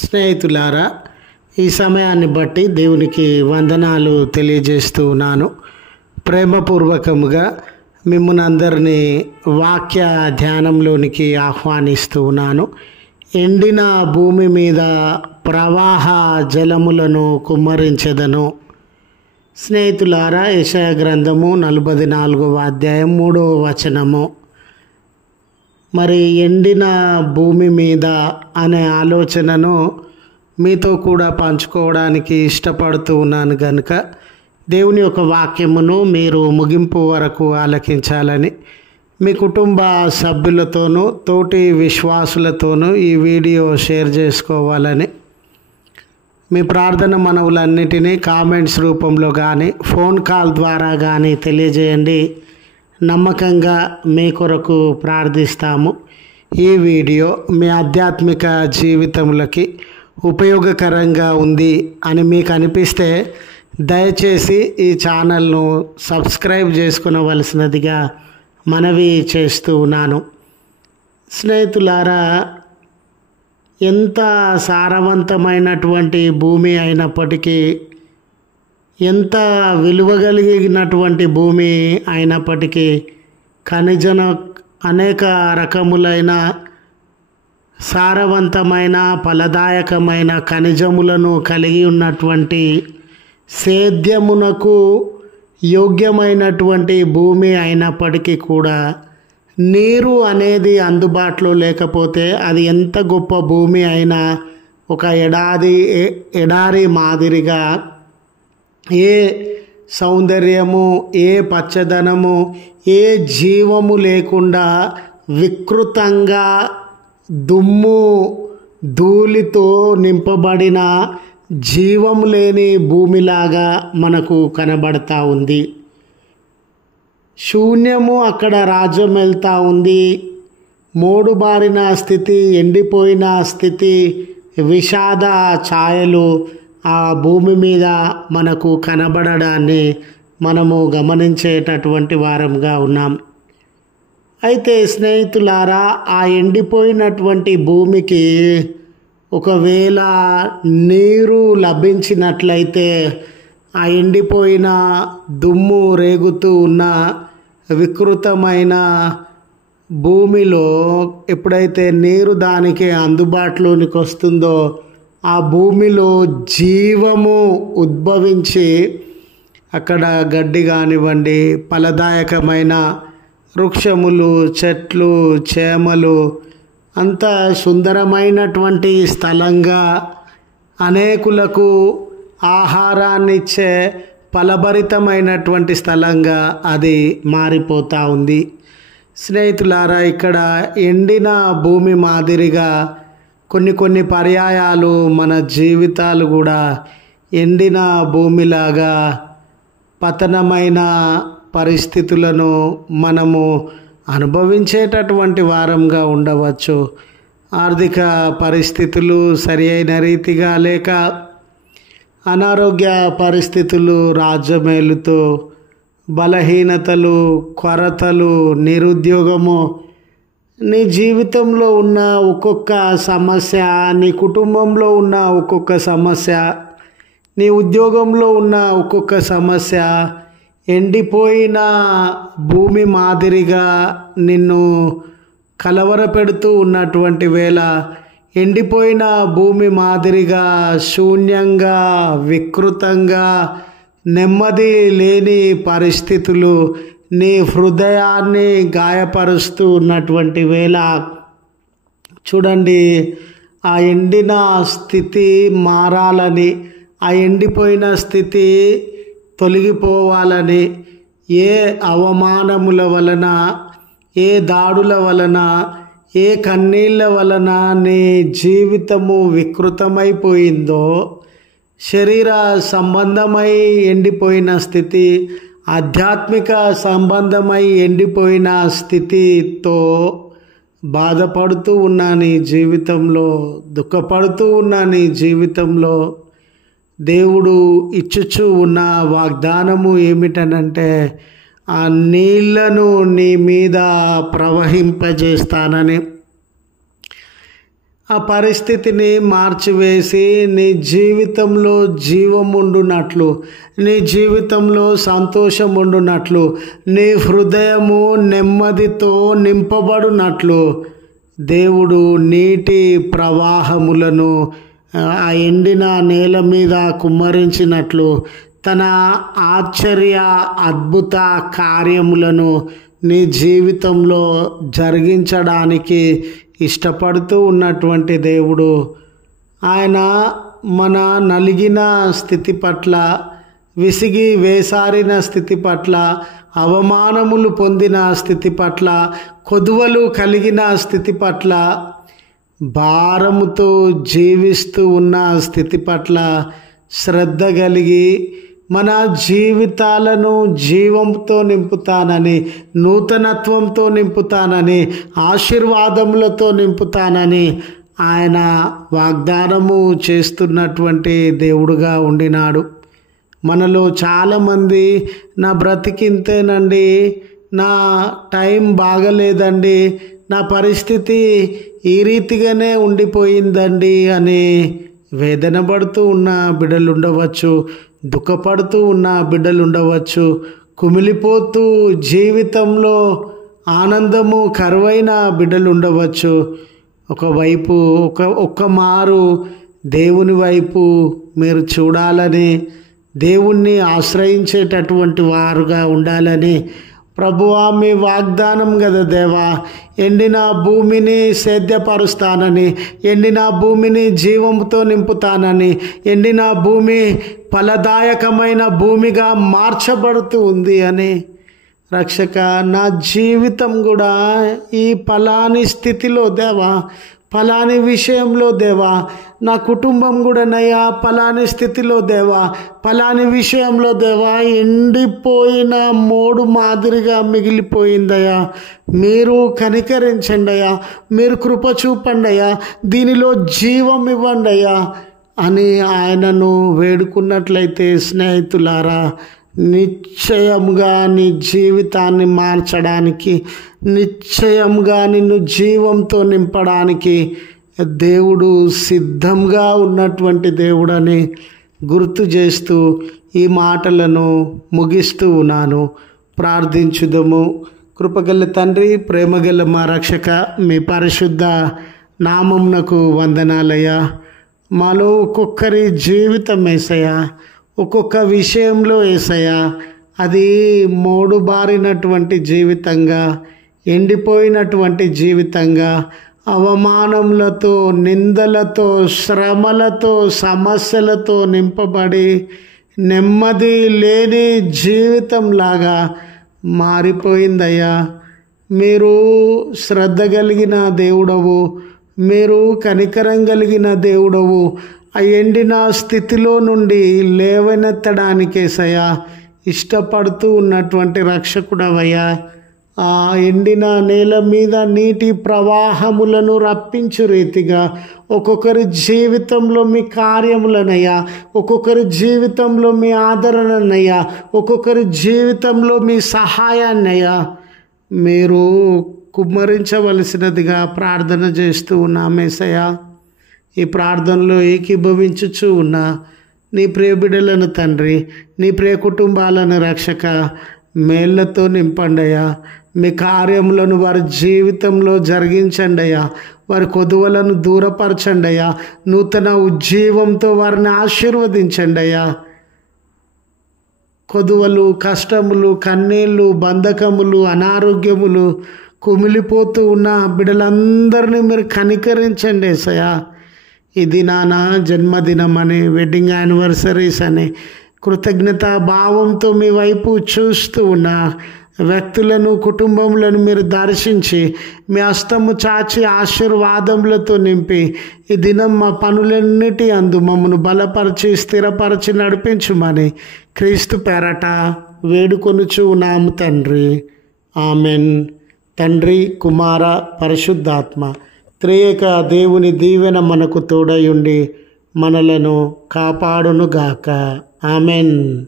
స్నేహితులారా, ఈ సమయాన్ని బట్టి దేవునికి వందనాలు తెలియజేస్తూ ఉన్నాను. ప్రేమపూర్వకముగా మిమ్మల్ని అందరినీ వాక్య ధ్యానంలోనికి ఆహ్వానిస్తూ ఉన్నాను. ఎండిన భూమి మీద ప్రవాహ జలములను కుమ్మరించెదను. స్నేహితులారా, యెషయా గ్రంథము 44వ అధ్యాయం 3వ వచనము. మరి ఎండిన భూమి మీద అనే ఆలోచనను మీతో కూడా పంచుకోవడానికి ఇష్టపడుతూ ఉన్నాను కనుక దేవుని యొక్క వాక్యమును మీరు ముగింపు వరకు ఆలకించాలని, మీ కుటుంబ సభ్యులతోనూ తోటి విశ్వాసులతోనూ ఈ వీడియో షేర్ చేసుకోవాలని, మీ ప్రార్థన మనవులన్నిటినీ కామెంట్స్ రూపంలో కానీ ఫోన్ కాల్ ద్వారా కానీ తెలియజేయండి. నమ్మకంగా మీ కొరకు ప్రార్థిస్తాము. ఈ వీడియో మీ ఆధ్యాత్మిక జీవితములకి ఉపయోగకరంగా ఉంది అని మీకు అనిపిస్తే దయచేసి ఈ ఛానల్ను సబ్స్క్రైబ్ చేసుకునవలసినదిగా మనవి చేస్తూ ఉన్నాను. స్నేహితులారా, ఎంత సారవంతమైనటువంటి భూమి అయినప్పటికీ, ఎంత విలువ కలిగినటువంటి భూమి అయినప్పటికీ, అనేక రకములైన సారవంతమైన ఫలదాయకమైన ఖనిజములను కలిగి ఉన్నటువంటి సేద్యమునకు యోగ్యమైనటువంటి భూమి అయినప్పటికీ కూడా నీరు అనేది అందుబాటులో లేకపోతే అది ఎంత గొప్ప భూమి అయినా ఒక ఎడారి మాదిరిగా ఏ సౌందర్యము, ఏ పచ్చదనము, ఏ జీవము లేకుండా వికృతంగా దుమ్ము ధూళితో నింపబడిన జీవము లేని భూమిలాగా మనకు కనబడతా ఉంది. శూన్యము అక్కడ రాజ్యం వెళ్తూ ఉంది. మోడుబారిన స్థితి, ఎండిపోయిన స్థితి, విషాద ఛాయలు ఆ భూమి మీద మనకు కనబడడాన్ని మనము గమనించేటటువంటి వారంగా ఉన్నాం. అయితే స్నేహితులారా, ఆ ఎండిపోయినటువంటి భూమికి ఒకవేళ నీరు లభించినట్లయితే ఆ ఎండిపోయిన దుమ్ము రేగుతూ ఉన్న వికృతమైన భూమిలో ఎప్పుడైతే నీరు దానికి అందుబాటులోనికి వస్తుందో ఆ భూమిలో జీవము ఉద్భవించి అక్కడ గడ్డి కానివ్వండి, ఫలదాయకమైన వృక్షములు, చెట్లు, చేమలు, అంత సుందరమైనటువంటి స్థలంగా, అనేకులకు ఆహారాన్ని ఇచ్చే ఫలభరితమైనటువంటి స్థలంగా అది మారిపోతూ ఉంది. స్నేహితులారా, ఇక్కడ ఎండిన భూమి మాదిరిగా కొన్ని పర్యాయాలు మన జీవితాలు కూడా ఎండిన భూమిలాగా పతనమైన పరిస్థితులను మనము అనుభవించేటటువంటి వారంగా ఉండవచ్చు. ఆర్థిక పరిస్థితులు సరి అయిన రీతిగా లేక, అనారోగ్య పరిస్థితులు రాజ్యమేలుతో, బలహీనతలు, కొరతలు, నిరుద్యోగము, నీ జీవితంలో ఉన్న ఒక్కొక్క సమస్య, నీ కుటుంబంలో ఉన్న ఒక్కొక్క సమస్య, నీ ఉద్యోగంలో ఉన్న ఒక్కొక్క సమస్య ఎండిపోయిన భూమి మాదిరిగా నిన్ను కలవరపెడుతూ ఉన్నటువంటి వేళ, ఎండిపోయిన భూమి మాదిరిగా శూన్యంగా, వికృతంగా, నెమ్మది లేని పరిస్థితులు నీ హృదయాన్ని గాయపరుస్తూ ఉన్నటువంటి వేళ చూడండి, ఆ ఎండిన స్థితి మారాలని, ఆ ఎండిపోయిన స్థితి తొలగిపోవాలని, ఏ అవమానముల వలన, ఏ దాడుల వలన, ఏ కన్నీళ్ళ వలన నీ జీవితము వికృతమైపోయిందో, శరీర సంబంధమై ఎండిపోయిన స్థితి, ఆధ్యాత్మిక సంబంధమై ఎండిపోయిన స్థితితో బాధపడుతూ ఉన్నా నీ జీవితంలో, దుఃఖపడుతూ ఉన్నా నీ జీవితంలో, దేవుడు ఇచ్చుచూ ఉన్న వాగ్దానము ఏమిటనంటే, ఆ నీళ్లను నీ మీద ప్రవహింపజేస్తానని, ఆ పరిస్థితిని మార్చివేసి నీ జీవితంలో జీవం ఉండునట్లు, నీ జీవితంలో సంతోషం ఉండునట్లు, నీ హృదయము నెమ్మదితో నింపబడునట్లు దేవుడు నీటి ప్రవాహములను ఆ ఎండిన నేల మీద కుమ్మరించినట్లు తన ఆశ్చర్య అద్భుత కార్యములను నీ జీవితంలో జరిగించడానికి ఇష్టపడుతూ ఉన్నటువంటి దేవుడు. ఆయన మన నలిగిన స్థితి పట్ల, విసిగి వేసారిన స్థితి పట్ల, అవమానములు పొందిన స్థితి పట్ల, కొదువలు కలిగిన స్థితి పట్ల, భారముతో జీవిస్తూ ఉన్న స్థితి పట్ల శ్రద్ధ కలిగి మన జీవితాలను జీవంతో నింపుతానని, నూతనత్వంతో నింపుతానని, ఆశీర్వాదములతో నింపుతానని ఆయన వాగ్దానము చేస్తున్నటువంటి దేవుడుగా ఉండినాడు. మనలో చాలామంది నా బ్రతికింతేనండి, నా టైం బాగలేదండి, నా పరిస్థితి ఈ రీతిగానే ఉండిపోయిందండి అని వేదన పడుతూ ఉన్న బిడ్డలు ఉండవచ్చు, దుఃఖపడుతూ ఉన్న బిడ్డలు ఉండవచ్చు, కుమిలిపోతూ జీవితంలో ఆనందము కరువైన బిడ్డలు ఉండవచ్చు. ఒకవైపు ఒక్క మారు దేవుని వైపు మీరు చూడాలని, దేవుణ్ణి ఆశ్రయించేటటువంటి వారుగా ఉండాలని ప్రభువా మీ వాగ్దానం కదా దేవా, ఎండిన భూమిని సేద్యపరుస్తానని, ఎండిన భూమిని జీవంతో నింపుతానని, ఎండిన భూమి ఫలదాయకమైన భూమిగా మార్చబడుతూ ఉంది అని. రక్షక, నా జీవితం కూడా ఈ ఫలాని స్థితిలో దేవా, ఫలాని విషయంలో దేవా, నా కుటుంబం కూడా నయ్యా ఫలాని స్థితిలో దేవా, ఫలాని విషయంలో దేవా ఎండిపోయిన మోడు మాదిరిగా మిగిలిపోయిందయ్యా. మీరు కనికరించండి అయ్యా, మీరు కృప చూపండి అయ్యా, దీనిలో జీవం ఇవ్వండి అయ్యా అని ఆయనను వేడుకున్నట్లయితే స్నేహితులారా, నిశ్చయంగా నీ జీవితాన్ని మార్చడానికి, నిశ్చయంగా నిన్ను జీవంతో నింపడానికి దేవుడు సిద్ధంగా ఉన్నటువంటి దేవుడని గుర్తు చేస్తూ ఈ మాటలను ముగిస్తూ ఉన్నాను. ప్రార్థించుదము. కృపగల తండ్రి, ప్రేమగల మా రక్షక, మీ పరిశుద్ధ నామమునకు వందనాలయ్యా. మాలో ఒక్కొక్కరి జీవితం యేసయ్యా, ఒక్కొక్క విషయంలో యేసయ్యా అది మోడు బారినటువంటి జీవితంగా, ఎండిపోయినటువంటి జీవితంగా, అవమానములతో, నిందలతో, శ్రమలతో, సమస్యలతో నింపబడి నెమ్మది లేని జీవితంలాగా మారిపోయిందయ్యా. మీరు శ్రద్ధ కలిగిన దేవుడవు, మీరు కనికరం కలిగిన దేవుడవు. ఆ ఎండిన స్థితిలో నుండి లేవనెత్తడానికేసయ్యా ఇష్టపడుతూ ఉన్నటువంటి రక్షకుడవయ్యా. ఆ ఎండిన నేల మీద నీటి ప్రవాహములను రప్పించు రీతిగా ఒక్కొక్కరి జీవితంలో మీ కార్యములనయ్యా, ఒక్కొక్కరి జీవితంలో మీ ఆదరణనయ్యా, ఒక్కొక్కరి జీవితంలో మీ సహాయాన్నయ్యా మీరు కుమ్మరించవలసినదిగా ప్రార్థన చేస్తూ ఉన్నామేసయ్యా. ఈ ప్రార్థనలో ఏకీభవించుచూ ఉన్న నీ ప్రియ బిడ్డలను తండ్రి, నీ ప్రియ కుటుంబాలను రక్షక మేళ్లతో నింపండియా. మీ కార్యములను వారి జీవితంలో జరిగించండి అయ్యా. వారి కొదువలను దూరపరచండి అయ్యా. నూతన ఉజ్జీవంతో వారిని ఆశీర్వదించండి అయ్యా. కొదువలు, కష్టములు, కన్నీళ్ళు, బంధకములు, అనారోగ్యములు కుమిలిపోతూ ఉన్న బిడ్డలందరినీ మీరు కనికరించండి యేసయ్యా. ఈ దినాన జన్మదినం అని, వెడ్డింగ్ యానివర్సరీస్ అని కృతజ్ఞత భావంతో మీ వైపు చూస్తూ ఉన్న వ్యక్తులను, కుటుంబములను మీరు దర్శించి మీ హస్తము చాచి ఆశీర్వాదములతో నింపి ఈ దినం మా పనులన్నిటి అందు మమ్మను బలపరిచి స్థిరపరిచి నడిపించుమని క్రీస్తు పేరట వేడుకొనుచు ఉన్నాము తండ్రి. ఆమెన్. తండ్రి, కుమార, పరిశుద్ధాత్మ త్రియేక దేవుని దీవెన మనకు తోడయుండి మనలను కాపాడునుగాక. ఆమెన్.